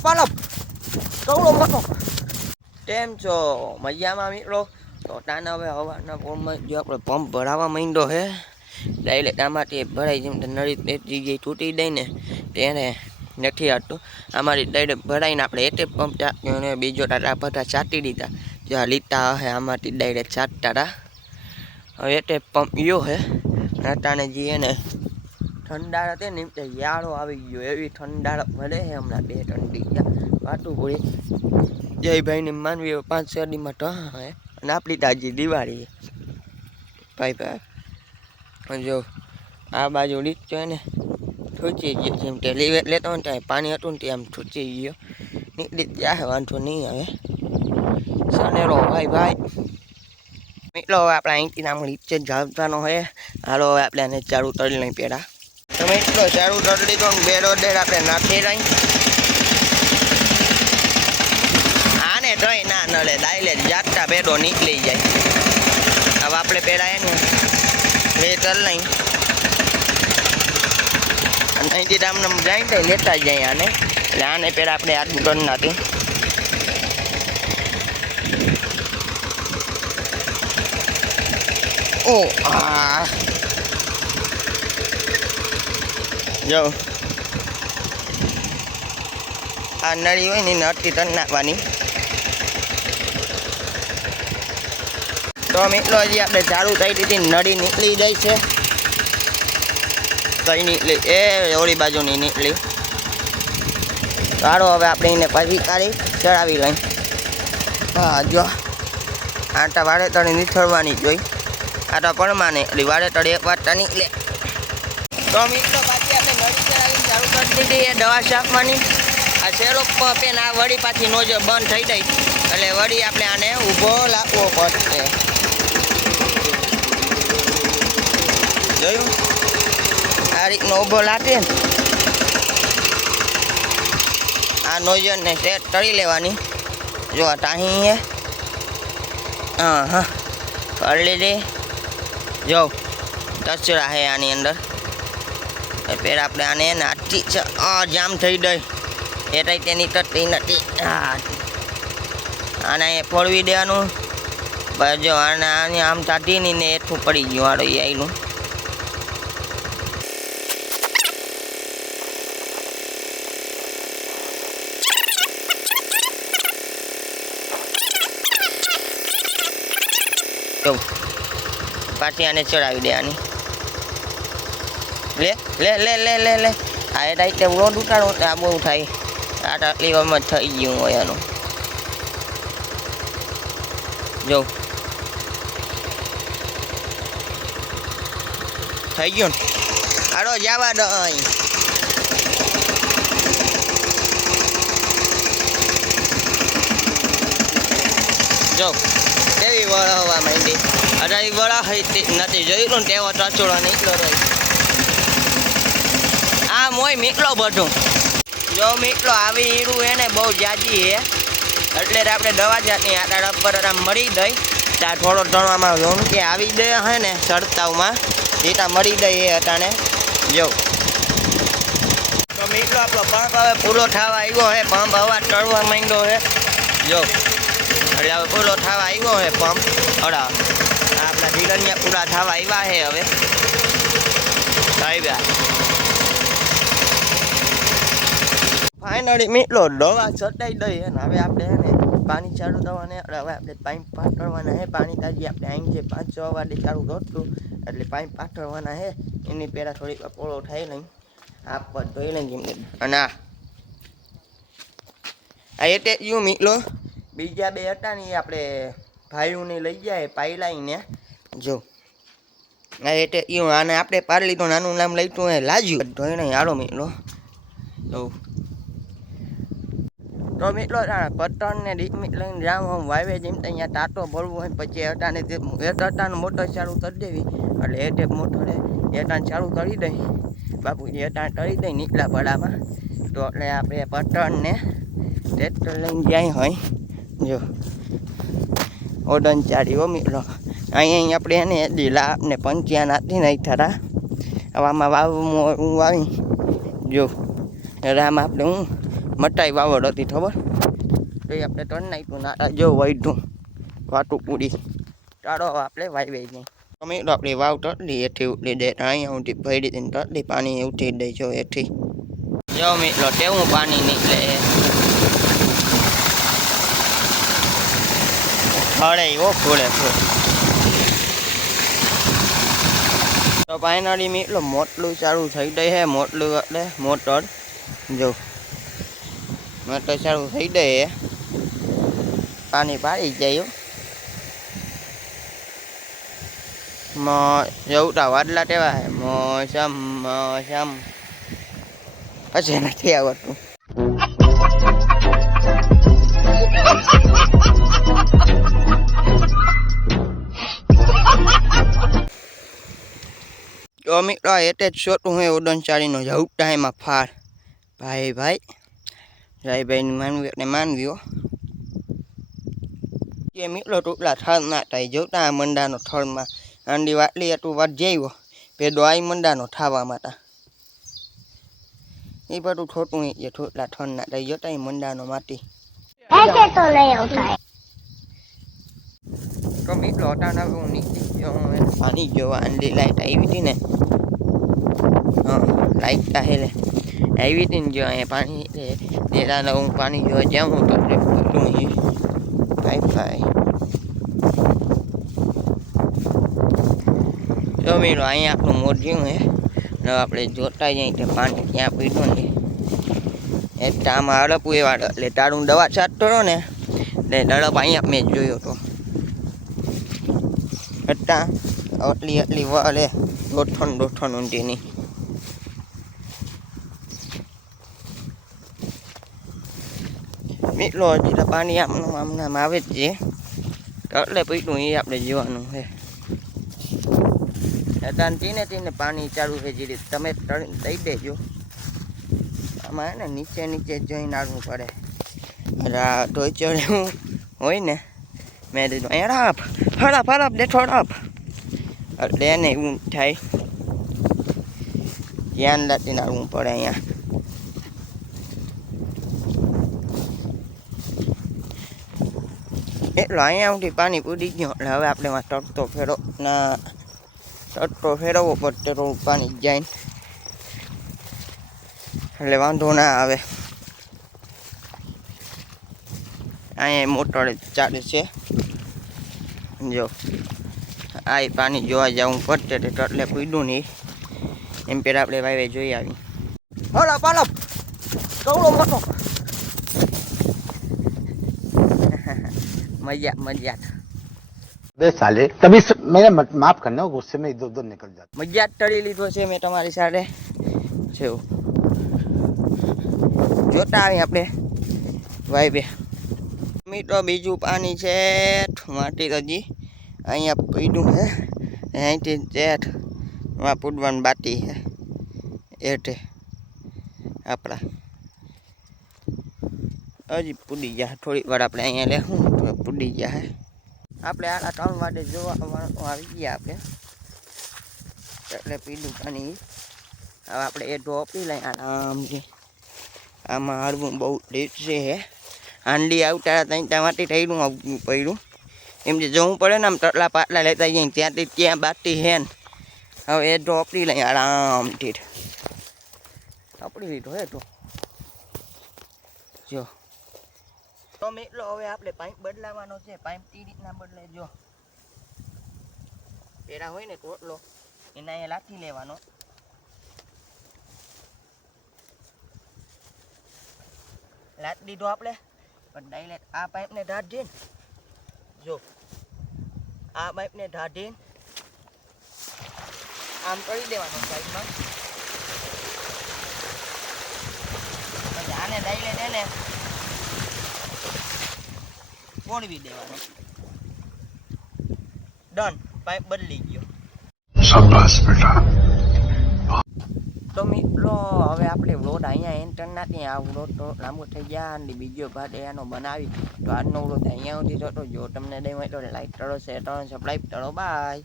પાલો કવડો મોટો કેમ છો મજામાં મિત્રો? તો તાના હવે હવાના પોરમાં જો આપણે પંપ ભરાવા માંડ્યો હે ડાયરેક્ટ આમાંથી ભરાઈ જેમ નળી એક જગ્યાએ તૂટી દઈ ને તેને નથી આવતું અમારી ડાયરેક્ટ ભરાઈને આપણે એક પંપ ચાક્યો અને બીજો ટાટા બધા છાંટી દીધા જો આ લીટા હે આમાંથી ડાયરેક્ટ છાંટતા હતા હવે એક પંપ ગયો હે તાને જે એને ઠંડાળ હતી ને એમ તો યાળો આવી ગયો એવી ઠંડાળ મળે છે હમણાં 2 ઠંડી ગયા વાતું પૂરી જયભાઈની માનવી 5-6 દીમાં ટહા હે અને આપણી તાજી દિવાળી ભાઈ જો આ બાજુ લીચો ને ઠૂચી ગયો જેમ કે લેતો ને ત્યાં પાણી હતું ને ત્યાં આમ ઠૂચી ગયો નીકળી ત્યાં વાંધો નહીં આવે સનેરો ભાઈ મિત્રો હવે આપણે અહીંથી આમ લીચે જાવવાનો હોય હાલો હવે આપણે આને ચારું તળી લઈ પેલા તો મિત્રો ચારું તળી લીધો ને બેડો ડેડ આપણે નાખી લઈ આને તોય ના નડે ડાયલે જાતતા બેડો નીકળી જાય હવે આપણે પેલા એને બે તલ લઈ અને અહીંથી આમને જાય લેતા જાય આને એટલે આને પેલા આપણે આટલું ટન નાખી ઓ આ જો આ નળી હોય ને એને અડધી ટન નાખવાની તો મિત્રો હજી આપણે ચાલુ થઈ દીધી નળી નીકળી જાય છે કઈ નીકળી એ ઓલી બાજુની નીકળી સારો હવે આપણે એને પછી કાઢી ચડાવી લઈ હા જો આટા વાડે તળી નીચળવાની જોઈ આટા પરમાને એટલે વાડે તળી એક વાર નીકળે તો મિત્રો પાછી આપણે નળી ચડાવીને ચાલુ કરી દીધી એ દવા શાકવાની આ શેરો પેન આ વળી પાછી નોજ બંધ થઈ જાય એટલે વળી આપણે આને ઊભો લાવવો પડશે જોયું આ રીતનો ઊભો લાગે ને આ નોઝરને સેટ કરી લેવાની જો આ ટાહી હે હા કરી લીધી જો તસરા હે આની અંદર પેલા આપણે આને નાટી જામ થઈ ગઈ એ થાય તેની તટતી નથી આને ફોડવી દેવાનું બસ જો આને આમ તાટી ને એઠું પડી ગયું વાળો એ આવેલું પાછી આને ચડાવી દેવાની લે લે લે લે લે લે આ એ ટાઈટ રોડ ઉતારો આ બહુ થાય આ આટલી વારમાં થઈ ગયું હોય એનું જો થઈ ગયું ને આડો જવા દો અહીં જો કેવી વળવા માંડી અઢારી વળા નથી જોયું ને તેવો ટચોડો નીકળો રહી આ મોય મીકલો બધું જો મીકલો આવી હીરું એને બહુ જાજી હે એટલે આપણે દવા જાતની આટા પર મળી ગઈ ત્યાં થોડો ઘણવામાં જોમ કે આવી દે હે ને સડતાવમાં જેટા મળી દઈ એ અટાણે જો તો મીકલો આપણો પંપ હવે પૂરો થવા આવ્યો હે પંપ હવા ચડવા માંડ્યો હે જો એટલે હવે પૂરો થવા આવ્યો હે પંપ અડા આપણા ધીરણિયા પૂરા થવા આવ્યા હે હવે આવ્યા ફાઇનલી મીટલો દવા છટાઈ દઈ ને હવે આપણે એને પાણી ચાલુ દવાને હવે આપણે પાઇપ પાથરવાના હે પાણી તાજી આપણે અહીં જે 5-6 વાગે ચાલુ કરતું એટલે પાઇપ પાથરવાના હે એની પહેલાં થોડીક પોળો થઈ લઈ આ પર ધોઈ લઈ જેમ અને આ એટલે યુ મીટલો બીજા બે હતા ને આપણે ભાઈઓને લઈ જાય પાઈ લાવીને જો આ એટલે એવું આને આપણે પાડી લીધું નાનું નામ લઈતું એ લાજ્યું ધોઈ નહીં હાલો મીટલો જો તો મીટલો પતણ ને ડીકમીટ લઈને જામ હું વાવે જેમ તો અહીંયા ટાટો ભરવું હોય પછી અટાને તે અટાને મોટર ચાલુ કરી દેવી એટલે એ ટેપ મોટરે અટાને ચાલુ કરી દઈ બાપુજી અટાને કરી દઈ નીકળા પડામાં તો એટલે આપણે પતણ ને ટ્રેક્ટર લઈને જાય હોય જો ઓડન ચારી હો મીટલો અહીં આપણે એને લીલા ને પંચિયા નાખી નહીં થતા હવામાં વાવું હું વાવી જો એટલે આમાં આપણે હું મટાઈ વાવડ હતી ખબર તો એ આપણે ટર્ન નાખ્યું ના જો વાઈઢું વાટું પૂરી ચાલો આપણે વાવી નહીં અમે તો આપણી વાવ ટટલી એથી ઉઠી દે અહીંયા ઉઠી ભરી દીધી ટટલી પાણી ઉઠી દે જો એથી જો મિત્રો કેવું પાણી નીકળે ફળે એવો ફૂલે ફૂલ તો ફાઇનલી મિત્રો મોટલું ચાલુ થઈ ગઈ છે મોટલું એટલે મોટર જો મોટર ચાલુ થઈ ગઈ પાણી પાડી જાય જવતા વાદલા ટેવા હે મોસમ મોસમ પછી નથી આવડતું તો મિત્રો એટલે જ છોટું હોય ઉડનચાળીનો જવતા એમાં ફાળ ભાઈ ભાઈ ભાઈની માનવી એટલે માનવીઓ એ મિત્રો ટુકડા થળ ના થાય જોતા મંડાનો થળમાં આંડી વાટલી એટલું વાત જઈવો પેદો આઈ મંડાનો થાવા માટે એ બધું ખોટું એ ટુકડા થળ ના થાય જોતા એ મંડાનો માટી તો મિત્રો અટાણા હું નીકળી ગયો પાણી જોવા આંડી લાઈટ આવી હતી ને હા લાઈટ હેલે આવી હતી ને જો અહીંયા પાણી દેરાના હું પાણી જોવા જાઉં તો બધું વાઈફાઈ તો મિત્રો અહીંયા આપણું મોઢ્યું હે ને આપણે જોતા જઈએ કે પાણી ક્યાં પીધું ને એટલે આમાં હડપું એવા એટલે તારું દવા છાંટતો હતો ને એટલે દડપ અહીંયા મેં જોયો હતો એટલા એટલી વળે દોઠણ ઊંધીની મિત્રો હજી તો પાણી આમનામ આવે જ છે એટલે પીટું એ આપણે જોવાનું છે તીને પાણી ચાલુ છે જે રીતે તમે દઈ દેજો આમાં ને નીચે જોઈને આવવું પડે ઢોચડ્યું હોય ને મેં દીધું અહીંયા હડપ દેખો હડપ એટલે એને એવું થાય ધ્યાન રાખીને આવવું પડે અહીંયા એટલે અહીંયા સુધી પાણી પૂરી ગયું એટલે હવે આપણે તટતો ફેરવવો પડશે થોડું પાણી જાય એટલે વાંધો ના આવે અહીંયા મોટર ચાલે છે જો આ પાણી જોવા જવું પડશે એટલે પૂડ્યું નહીં એમ પેલા આપણે વાવે જોઈ આવી હળપ હળપ કવડો મોટો मजाक बे साले तभी मैंने माफ करना गुस्से में इधर उधर निकल जाता मजाक टળી લીધો છે મેં તમારી સાથે છે જોતા આવી આપણે ભાઈ બે મિત્રો બીજું પાણી છે માટી હજી અહીંયા પીડું છે અહીંથી જેઠ માં પૂડવાનું બાટી છે એઠે આપણા હજી પૂડી ગયા થોડી વાર આપણે અહીંયા લેવું તો પૂડી ગયા હે આપણે આડા 3 વાગે જોવા આવી ગયા આપણે એટલે પીડું પાણી હવે આપણે એ ઢોપી લઈ આરામથી આમાં હળવું બહુ દિવસે હે હાંડી આવતા ત્યાં માટે થયેલું આવવું પડ્યું એમ જે જવું પડે ને આમ ટટલા પાટલા લેતા જઈએ ત્યાંથી ત્યાં બાટી હે ને હવે એ ઢોપી લઈ આરામથી આપણી લીધો હે તો જો તો મિત્રો હવે આપણે પાઇપ બદલાવાનો છે પાઇપ તી રીતના બદલે જો પેલા હોય ને ટોટલો એના અહીંયા લાથી લેવાનો લાત દીધો આપણે પણ ડાયરેક્ટ આ પાઇપને ઢાઢીને જો આ પાઇપને ઢાઢીને આમ કરી દેવાનો સાઈડમાં પછી આને ડાયરેક્ટ એને પોણવી દેવાનો ડન પાઇપ બદલી ગયો શાબાશ બેટા તો મિત્રો હવે આપણે વ્લોગ અહીંયા એન્ટર નથી આ વ્લોગ તો લાંબો થઈ ગયા અને બીજો ભાગ એનો બનાવી તો આજનો વ્લોગ અહીંયા સુધી થતો જો તમને દઈ હોય તો લાઈક કરો શેર કરો સબસ્ક્રાઈબ કરો બાય